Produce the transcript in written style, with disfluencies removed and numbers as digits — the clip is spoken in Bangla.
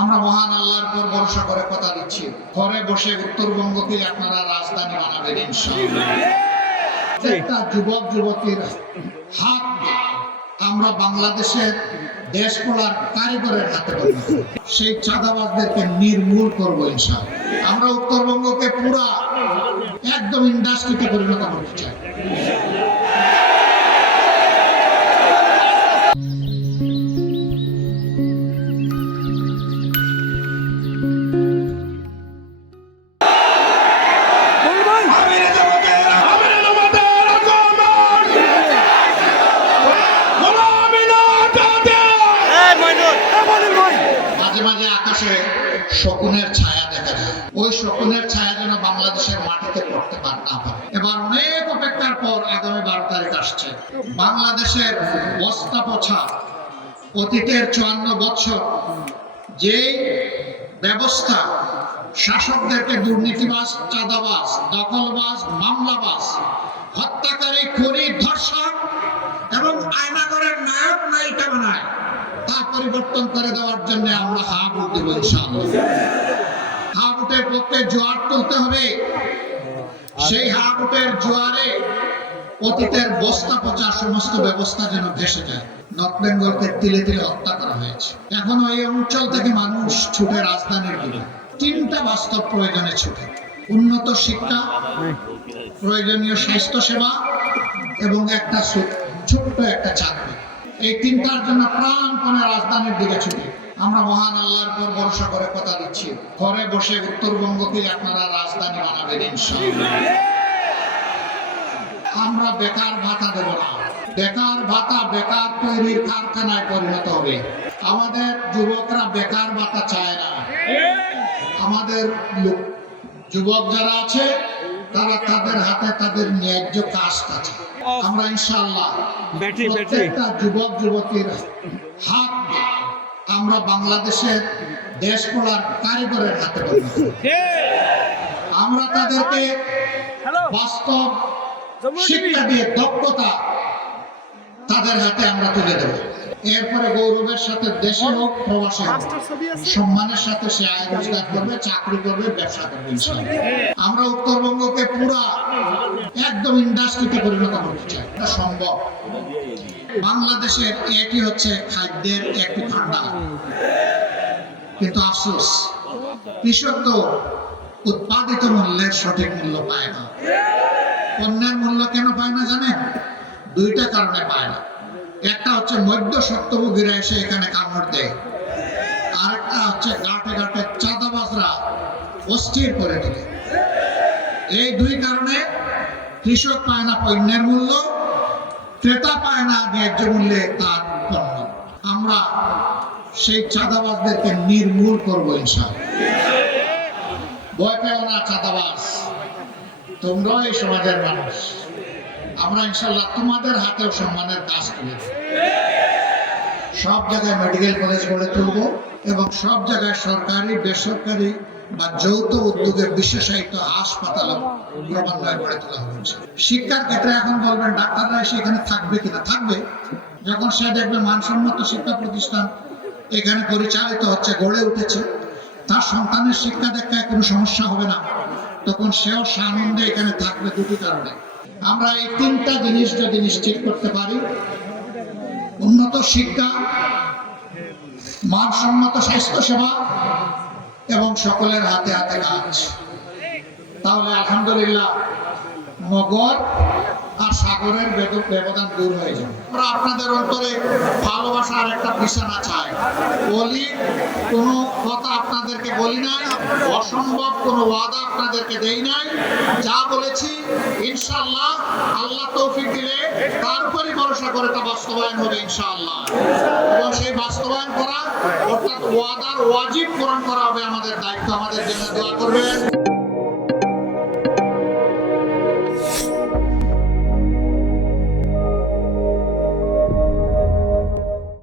আমরা মহান আল্লাহর উপর ভরসা করে কথা দিচ্ছি, ঘরে বসে উত্তরবঙ্গকে আপনারা রাজধানী বানাবেন ইনশাআল্লাহ। প্রত্যেকটা যুবক যুবতীর হাত আমরা বাংলাদেশের দেশ গড়ার কারিগরের হাতে তুলে দেব। সেই চাঁদাবাজদেরকে নির্মূল করবো ইনশাআল্লাহ। আমরা উত্তরবঙ্গকে পুরা একদম ইন্ডাস্ট্রিতে পরিণত করতে চাই। মাঝে মাঝে আকাশে শকুনের ছায়া দেখা যায়, ওই শকুনের ছায়া যেন বাংলাদেশের মাটিতে পড়তে না পারে। এবার অনেক অপেক্ষার পর আগামী 12 তারিখ আসছে। বাংলাদেশের বস্তা পচা অতীতের 54 বছর যে ব্যবস্থা শাসকদেরকে দুর্নীতিবাজ, চাঁদাবাজ, দখলবাজ, মামলাবাজ, হত্যাকারী, খুনি, ধর্ষক এবং আয়নাগরের নায়ক নায়িকা বানায়, তা পরিবর্তন করে দেওয়ার জন্য আমরা হা ভোট দেব ইনশাআল্লাহ। হা ভোটের পক্ষে জোয়ার তুলতে হবে। সেই হা ভোটের জোয়ারে অতীতের বস্তা পচা সমস্ত ব্যবস্থা যেন ভেসে যায়। নর্থ বেঙ্গলকে তিলে তিলে হত্যা করা হয়েছে। এখন এই অঞ্চল থেকে মানুষ ছুটে রাজধানীর দিকে। 3টা বাস্তব প্রয়োজনে ছুটে: উন্নত শিক্ষা, প্রয়োজনীয় স্বাস্থ্য সেবা এবং একটা ছোট্ট একটা চাকরি। এই 3টার জন্য প্রাণপণে রাজধানীর দিকে ছুটে। আমরা মহান আল্লাহর উপর ভরসা করে কথা দিচ্ছি, ঘরে বসে উত্তরবঙ্গকে আপনারা রাজধানী বানাবেন ইনশাআল্লাহ। আমরা বেকার ভাতা দেব না। বেকার ভাতা বেকার তৈরির কারখানায় পরিণত হবে। আমাদের যুবকরা বেকার ভাতা চায় না। আমাদের যুবক যারা আছে তারা তাদের হাতে তাদের ন্যায্য কাজ আছে। আমরা ইনশাআল্লাহ প্রত্যেকটা যুবক যুবতীর হাত আমরা বাংলাদেশের দেশ গড়ার কারিগরের হাতে তুলে দেব। আমরা তাদেরকে বাস্তব শিক্ষা দিয়ে দক্ষতা তাদের হাতে আমরা তুলে দেব। এরপরে গৌরবের সাথে দেশে হোক প্রবাসে হোক সম্মানের সাথে সে আয় রোজগার করবে, চাকরি করবে, ব্যবসা করবে ইনশাআল্লাহ। আমরা উত্তরবঙ্গকে পুরা একদম ইন্ডাস্ট্রিতে পরিণত করতে চাই। এটা সম্ভব। বাংলাদেশের এটি হচ্ছে খাদ্যের একটি ভান্ডার, কিন্তু আফসোস কৃষক তো উৎপাদিত মূল্যের সঠিক মূল্য পায় না। পণ্যের মূল্য কেন পায় না জানেন? 2টা কারণে পায় না। একটা হচ্ছে মধ্য স্বত্বভোগীরা এসে এখানে কামড় দেয়, আরেকটা হচ্ছে ঘাটে ঘাটে চাঁদাবাজরা অস্থির করে তোলে। এই 2 কারণে কৃষক পায় না পণ্যের মূল্য, ক্রেতা পায় না ন্যায্য মূল্যে তার পণ্য। আমরা সেই চাঁদাবাজদেরকে নির্মূল করবো ইনশাআল্লাহ। ভয় পেও না চাঁদাবাজ, তোমরাও এই সমাজের মানুষ। আমরা ইনশাআল্লাহ তোমাদের হাতেও সম্মানের কাজ করব। সব জায়গায় মেডিকেল কলেজ গড়ে তুলব এবং সব জায়গায় সরকারি, বেসরকারি বা যৌথ উদ্যোগে বিশেষায়িত হাসপাতাল ক্রমান্বয়ে গড়ে তোলা হবে। শিক্ষার ক্ষেত্রে এখন বলবেন ডাক্তাররা এসে এখানে থাকবে কিনা? থাকবে। যখন সে দেখবে মানসম্মত শিক্ষা প্রতিষ্ঠান এখানে পরিচালিত হচ্ছে, গড়ে উঠেছে, তার সন্তানের শিক্ষা দীক্ষায় কোনো সমস্যা হবে না, তখন সেও সানন্দে এখানে থাকবে। 2টি কারণে আমরা এই 3টা জিনিস যদি নিশ্চিত করতে পারি, উন্নত শিক্ষা, মানসম্মত স্বাস্থ্য সেবা এবং সকলের হাতে হাতে কাজ, তাহলে আলহামদুলিল্লাহ নগর আর সাগরের ব্যবধান দূর হয়ে যাবে। আমরা আপনাদের অন্তরে ভালোবাসার একটা বিছানা চাই। বলি কোনো কথা আপনাদেরকে বলি নাই, অসম্ভব কোনো ওয়াদা আপনাদেরকে দেই নাই। যা বলেছি ইনশাআল্লাহ আল্লাহ তৌফিক দিলে তার উপরই ভরসা করে তা বাস্তবায়ন হবে ইনশাআল্লাহ। এবং সেই বাস্তবায়ন করা অর্থাৎ ওয়াদার ওয়াজিব পূরণ করা হবে আমাদের দায়িত্ব। আমাদের জন্য দোয়া করবেন।